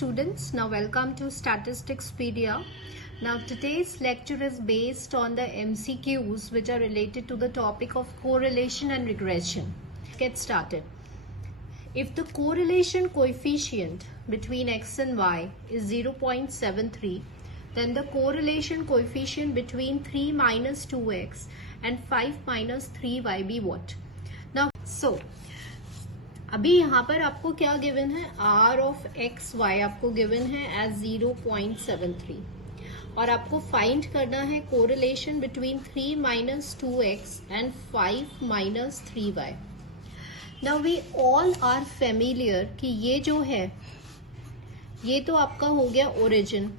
students, now welcome to Statisticspedia. Now today's lecture is based on the MCQs which are related to the topic of correlation and regression. Let's get started. If the correlation coefficient between x and y is 0.73, then the correlation coefficient between 3 minus 2x and 5 minus 3y be what? Now, so अभी यहाँ पर आपको क्या given है, r of X Y आपको given है as 0.73 और आपको फाइंड करना है कोरिलेशन बिटवीन 3 माइनस 2x एंड 5 माइनस 3y. Now we all are familiar कि ये जो है ये तो आपका हो गया origin,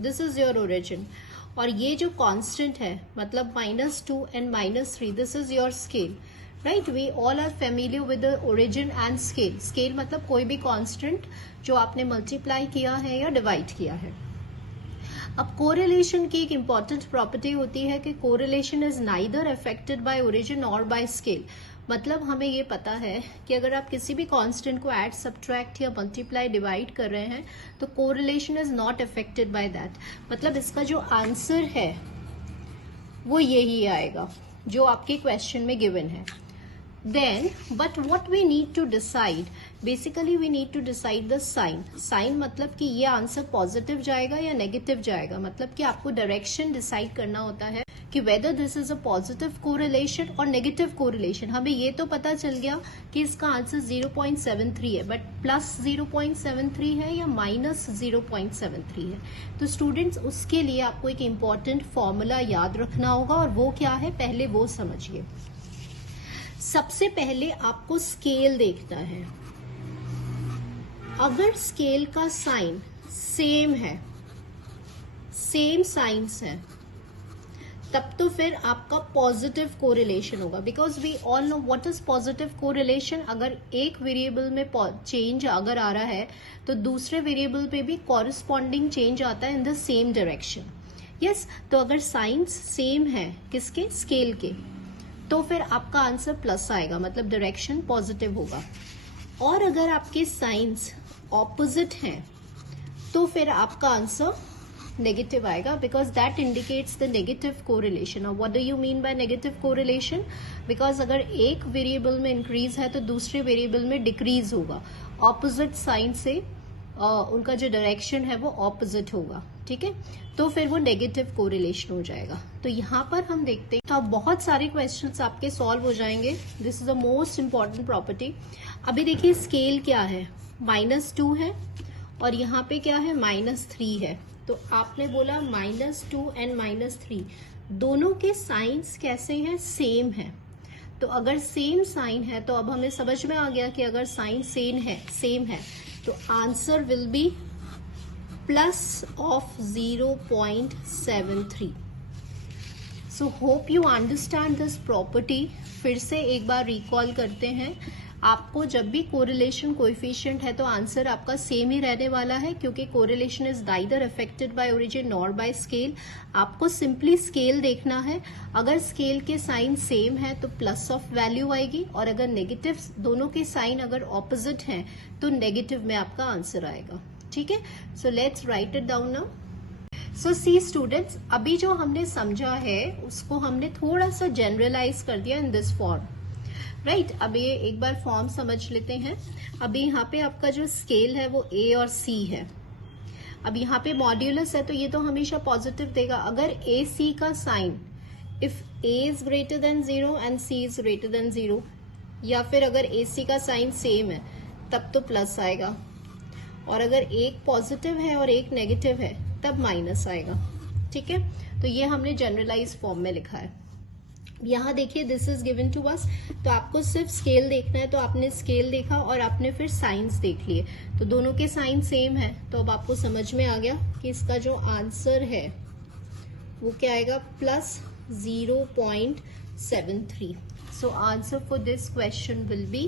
this is your origin, और ये जो कांस्टेंट है मतलब -2 and -3 this is your scale. Right, we all are familiar with the origin and scale. Scale मतलब कोई भी कांस्टेंट जो आपने मल्टीप्लाई किया है या डिवाइड किया है. अब कोरिलेशन की एक इंपॉर्टेंट प्रॉपर्टी होती है कि correlation is neither affected by origin और बाय स्केल. मतलब हमें ये पता है कि अगर आप किसी भी कांस्टेंट को ऐड, सब्ट्रैक्ट या मल्टीप्लाई, डिवाइड कर रहे हैं तो correlation is not affected by that. मतलब इसका जो आंसर है वो यही आएगा जो आपके क्वेश्चन में गिवन है. Then, but what we need to decide, basically we need to decide the sign. Sign मतलब कि ये आंसर पॉजिटिव जाएगा या नेगेटिव जाएगा. मतलब कि आपको डायरेक्शन डिसाइड करना होता है कि whether this is a positive correlation और negative correlation. हमें ये तो पता चल गया कि इसका आंसर 0.73 है, बट प्लस 0.73 है या माइनस 0.73 है. तो स्टूडेंट्स उसके लिए आपको एक इम्पॉर्टेंट फॉर्मूला याद रखना होगा और वो क्या है पहले वो समझिए. सबसे पहले आपको स्केल देखना है. अगर स्केल का साइन सेम है, सेम साइंस है, तब तो फिर आपका पॉजिटिव कोरिलेशन होगा. Because we all know what is positive correlation. अगर एक वेरिएबल में चेंज अगर आ रहा है तो दूसरे वेरिएबल पे भी कॉरिस्पॉन्डिंग चेंज आता है in the same direction. Yes, तो अगर साइंस सेम है किसके, स्केल के, तो फिर आपका आंसर प्लस आएगा, मतलब डायरेक्शन पॉजिटिव होगा. और अगर आपके साइंस ऑपोजिट हैं तो फिर आपका आंसर नेगेटिव आएगा, because that indicates the negative correlation. और what do you mean by negative correlation? Because अगर एक वेरिएबल में इंक्रीज है तो दूसरे वेरिएबल में डिक्रीज होगा. ऑपोजिट साइन से उनका जो डायरेक्शन है वो ऑपोजिट होगा. ठीक है, तो फिर वो नेगेटिव कोरिलेशन हो जाएगा. तो यहाँ पर हम देखते हैं तो अब बहुत सारे क्वेश्चंस आपके सॉल्व हो जाएंगे. This is the most important property. अभी देखिए स्केल क्या है, -2 है और यहाँ पे क्या है, -3 है. तो आपने बोला -2 एंड -3 दोनों के साइंस कैसे हैं, सेम है. तो अगर सेम साइन है तो अब हमें समझ में आ गया कि अगर साइन सेम है तो answer will be plus of 0.73. So hope you understand this property. फिर से एक बार रिकॉल करते हैं. आपको जब भी कोरिलेशन कोएफिशिएंट है तो आंसर आपका सेम ही रहने वाला है, क्योंकि correlation is neither affected by origin nor bye scale. आपको सिंपली स्केल देखना है. अगर स्केल के साइन सेम है तो प्लस ऑफ वैल्यू आएगी, और अगर नेगेटिव, दोनों के साइन अगर ऑपोजिट हैं तो नेगेटिव में आपका आंसर आएगा. ठीक है, so let's write it down now. So see students, अभी जो हमने समझा है उसको हमने थोड़ा सा जनरलाइज कर दिया इन दिस फॉर्म. राइट, अब ये एक बार फॉर्म समझ लेते हैं. अभी यहाँ पे आपका जो स्केल है वो A और C है. अब यहाँ पे मॉड्यूलस है तो ये तो हमेशा पॉजिटिव देगा. अगर AC का sign if A is greater than 0 and C is greater than 0, या फिर अगर AC का साइन सेम है तब तो प्लस आएगा, और अगर एक पॉजिटिव है और एक नेगेटिव है तब माइनस आएगा. ठीक है, तो ये हमने जनरलाइज फॉर्म में लिखा है. यहाँ देखिए this is given to us, तो आपको सिर्फ स्केल देखना है. तो आपने स्केल देखा और आपने फिर साइंस देख लिए, तो दोनों के साइन सेम है. तो अब आपको समझ में आ गया कि इसका जो आंसर है वो क्या आएगा, plus 0.73. So answer for this question will B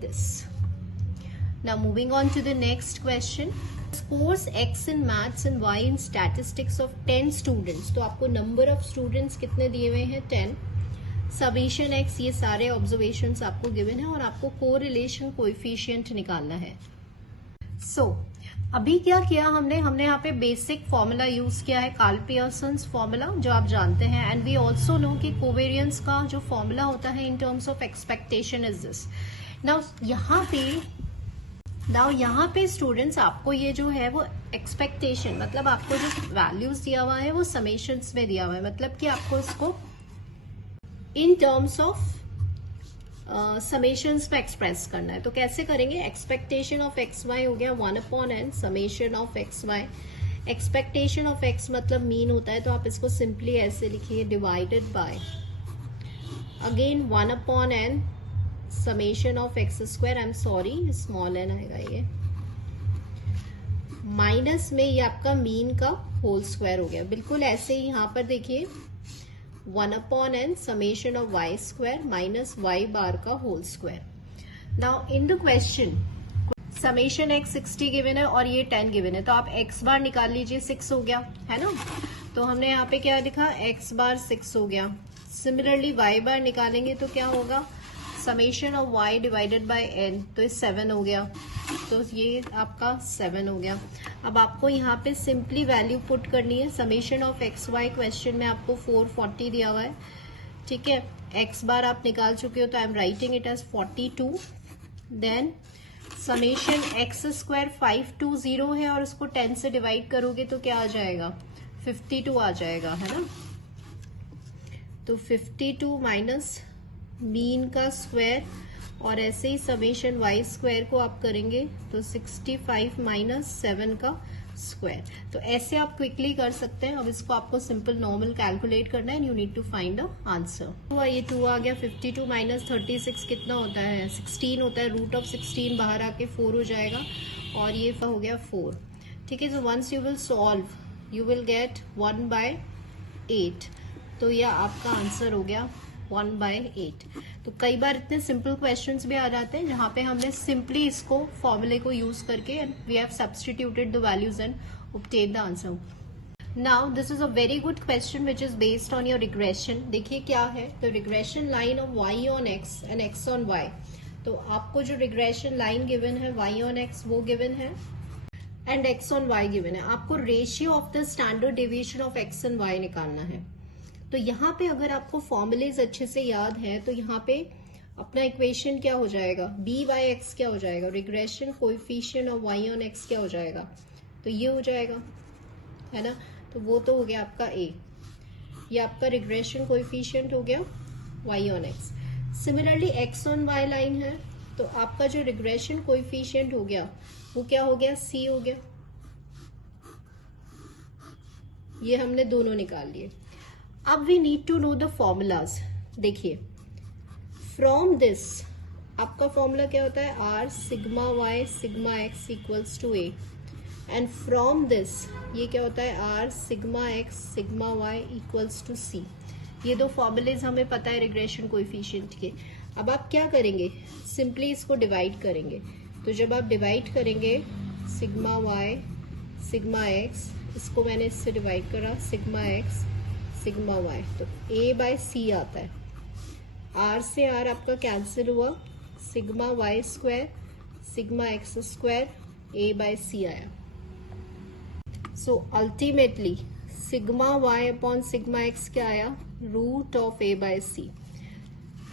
this. Now moving on to the next question. Scores X in maths and Y in statistics of 10 students. तो आपको number of students कितने दिए हुए हैं, 10. Summation X, ये सारे observations आपको given है और आपको correlation coefficient निकालना है. So अभी क्या किया हमने यहाँ पे बेसिक फॉर्मूला यूज किया है, कार्ल पियर्सन्स फॉर्मूला, जो आप जानते हैं। एंड वी ऑल्सो नो कि कोवेरियंस का जो फॉर्मूला होता है in terms of expectation is this. Now यहाँ पे स्टूडेंट्स आपको ये जो है वो एक्सपेक्टेशन, मतलब आपको जो वैल्यूज दिया हुआ है वो समेशंस में दिया हुआ है, मतलब कि आपको इसको इन टर्म्स ऑफ समेशंस में एक्सप्रेस करना है। तो कैसे करेंगे? एक्सपेक्टेशन ऑफ एक्स वाई हो गया 1/n summation of X Y. Expectation of X मतलब मीन होता है, तो आप इसको सिंपली ऐसे लिखिए, divided by again 1/n summation of X square, I am sorry small N आएगा ये, माइनस में ये आपका मीन का होल स्क्वायर हो गया। बिल्कुल ऐसे ही यहाँ पर देखिए 1/n summation of Y square minus Y bar का whole square. Now in the question summation X 60 given है और ये 10 गिवन है, तो आप एक्स बार निकाल लीजिए, 6 हो गया है ना। तो हमने यहाँ पे क्या लिखा, एक्स बार 6 हो गया। सिमिलरली वाई बार निकालेंगे तो क्या होगा, summation of Y divided by N, तो ये 7 हो गया, तो ये आपका 7 हो गया। अब आपको यहाँ पे सिंपली वैल्यू पुट करनी है। Summation of X Y question में आपको 440 दिया हुआ है, ठीक है। एक्स बार आप निकाल चुके हो, तो I am writing it as 42। Then summation X square 520 है और उसको 10 से डिवाइड करोगे तो क्या आ जाएगा, 52 आ जाएगा, है ना। तो 52 माइनस मीन का स्क्वायर, और ऐसे ही समेशन वाई स्क्वायर को आप करेंगे तो 65 माइनस 7 का स्क्वायर। तो ऐसे आप क्विकली कर सकते हैं। अब इसको आपको सिंपल नॉर्मल कैलकुलेट करना है, you need to find the answer. तो ये 2 आ गया, 52 माइनस 36 कितना होता है, 16 होता है। रूट ऑफ 16 बाहर आके 4 हो जाएगा, और ये हो गया 4, ठीक है। So once you will solve you will get 1/8, तो यह आपका आंसर हो गया 1/8। तो कई बार इतने सिंपल क्वेश्चंस भी आ जाते हैं जहां पे हमने सिंपली इसको फॉर्मूले को यूज करके and we have substituted the values and obtained the answer. Now this is a very good question which is based on your regression. देखिए क्या है, तो regression line of y on x and x on y। तो आपको जो regression line given है y on x वो given है and x on y given है। आपको ratio of the standard deviation of x and y निकालना है। तो यहाँ पे अगर आपको फॉर्मुलेज अच्छे से याद है तो यहाँ पे अपना इक्वेशन क्या हो जाएगा, b/x क्या हो जाएगा, regression coefficient of y on x क्या हो जाएगा, तो ये हो जाएगा, है ना। तो वो तो हो गया आपका a, ये आपका रिग्रेशन कोएफिशिएंट हो गया y on x। Similarly x on y line है, तो आपका जो रिग्रेशन कोएफिशिएंट हो गया वो क्या हो गया, c हो गया। ये हमने दोनों निकाल लिए। अब we need to know the formulas. देखिए फ्रॉम दिस आपका फॉर्मूला क्या होता है, R sigma Y sigma X equals to A, and from this ये क्या होता है, R sigma X sigma Y equals to C. ये दो फॉर्मूलेज हमें पता है रिग्रेशन कोएफिशिएंट के। अब आप क्या करेंगे, सिंपली इसको डिवाइड करेंगे। तो जब आप डिवाइड करेंगे सिग्मा वाई सिग्मा एक्स, इसको मैंने इससे डिवाइड करा सिग्मा एक्स सिग्मा वाई, तो a/c आता है। r से r आपका कैंसिल हुआ, sigma y square sigma x square a/c आया। So ultimately sigma y upon sigma x क्या आया, रूट ऑफ a/c।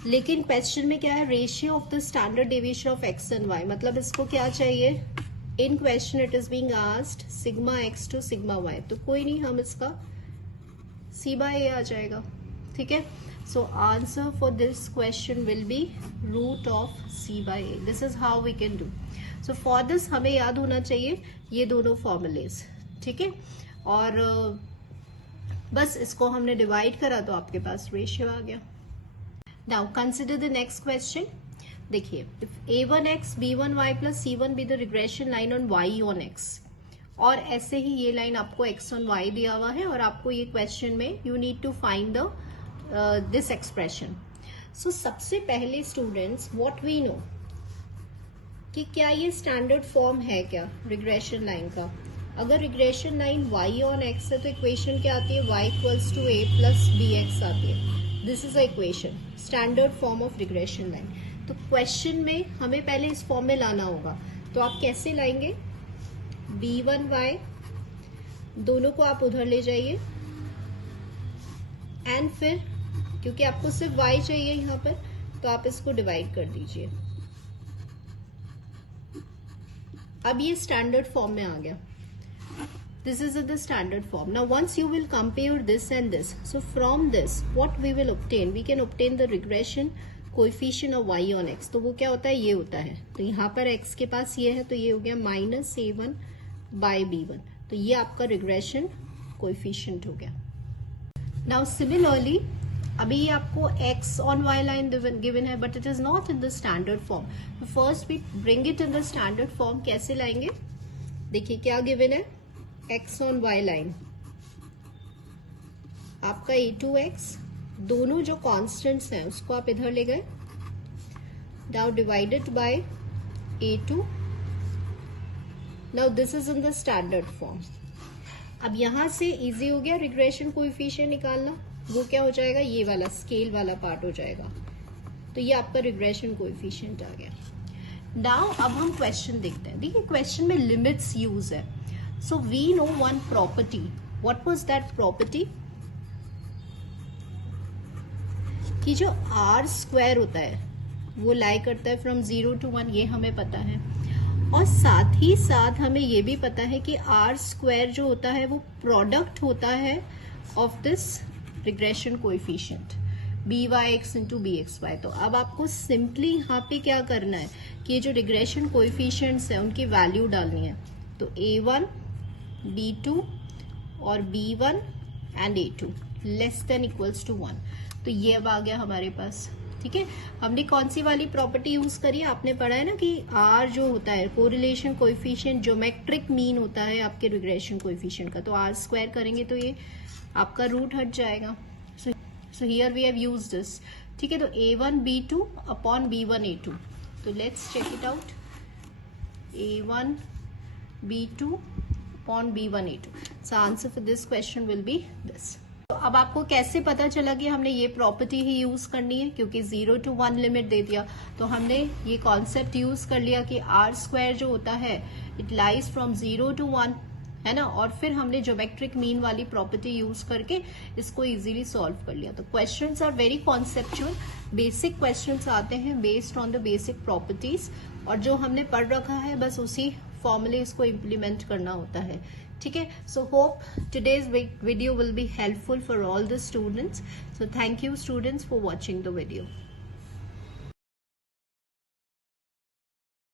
लेकिन क्वेश्चन में क्या है, ratio of the standard deviation of x and y, मतलब इसको क्या चाहिए, in question it is being asked sigma x to sigma y। तो कोई नहीं, हम इसका c/a आ जाएगा, ठीक है। So answer for this question will be root of c/a। This is how we can do. So for this हमें याद होना चाहिए ये दोनों फॉर्मूलेज, ठीक है। और बस इसको हमने डिवाइड करा तो आपके पास रेशियो आ गया। Now consider the next question. देखिए if a1x b1y plus c1 be the regression line on y on x, और ऐसे ही ये लाइन आपको x ऑन y दिया हुआ है, और आपको ये क्वेश्चन में you need to find the this expression. So सबसे पहले स्टूडेंट्स व्हाट वी नो कि क्या ये स्टैंडर्ड फॉर्म है क्या रिग्रेशन लाइन का। अगर regression line y on x है तो इक्वेशन क्या आती है, y equals to a plus bx आती है। This is a equation, standard form of regression line. तो क्वेश्चन में हमें पहले इस फॉर्म में लाना होगा, तो आप कैसे लाएंगे, b1y, दोनों को आप उधर ले जाइए, एंड फिर क्योंकि आपको सिर्फ y चाहिए यहाँ पर, तो आप इसको डिवाइड कर दीजिए। अब ये स्टैंडर्ड फॉर्म में आ गया। This is the standard form. Now once you will compare this and this, so from this what we will obtain? We can obtain the regression coefficient of y on x. तो वो क्या होता है, ये होता है, तो यहाँ पर x के पास ये है, तो ये हो गया -a1 by b1, तो ये आपका regression coefficient हो गया। Now similarly, अभी ये आपको x on y line given है, but it is not in the standard form. So first we bring it in the standard form. कैसे लाएंगे, देखिए क्या given है, x on y line, आपका a2x, दोनों जो कांस्टेंट्स हैं उसको आप इधर ले गए, now divided by a2, now this is in the standard form. अब यहां से इजी हो गया रिग्रेशन कोएफिशिएंट निकालना, वो क्या हो जाएगा, ये वाला स्केल वाला पार्ट हो जाएगा, तो ये आपका रिग्रेशन कोएफिशिएंट आ गया। नाउ अब हम क्वेश्चन देखते हैं। देखिए क्वेश्चन में लिमिट्स यूज है। So we know one property. What was that property? कि जो r स्क्वायर होता है वो लाई करता है फ्रॉम 0 to 1, ये हमें पता है, और साथ ही साथ हमें ये भी पता है कि r स्क्वायर जो होता है वो प्रोडक्ट होता है of this regression coefficient byx into bxy। तो अब आपको सिंपली यहाँ पे क्या करना है कि ये जो रिग्रेशन कोएफिशिएंट्स है उनकी वैल्यू डालनी है, तो a1, b2 और b1 and a2 less than equals to 1, तो ये अब आ गया हमारे पास। ठीक है, हमने कौन सी वाली प्रॉपर्टी यूज करी है, आपने पढ़ा है ना कि r जो होता है कोरिलेशन कोएफिशिएंट ज्योमेट्रिक मीन होता है आपके रिग्रेशन कोएफिशिएंट का, तो r स्क्वायर करेंगे तो ये आपका रूट हट जाएगा। So here we have used this. ठीक है, तो a1 b2 upon b1 a2, तो let's check it out, a1 b2 upon b1 a2. So answer for this question will be this. तो अब आपको कैसे पता चला कि हमने ये प्रॉपर्टी ही यूज करनी है, क्योंकि 0 to 1 लिमिट दे दिया, तो हमने ये कॉन्सेप्ट यूज कर लिया कि r स्क्वायर जो होता है इट लाइज फ्रॉम 0 to 1, है ना, और फिर हमने ज्योमेट्रिक मीन वाली प्रॉपर्टी यूज करके इसको इजीली सॉल्व कर लिया। तो questions are very conceptual, basic questions आते हैं based on the basic properties, और जो हमने पढ़ रखा है बस उसी फॉर्मूले इसको इम्प्लीमेंट करना होता है। ठीक है, so hope today's video will be helpful for all the students. So thank you students for watching the video.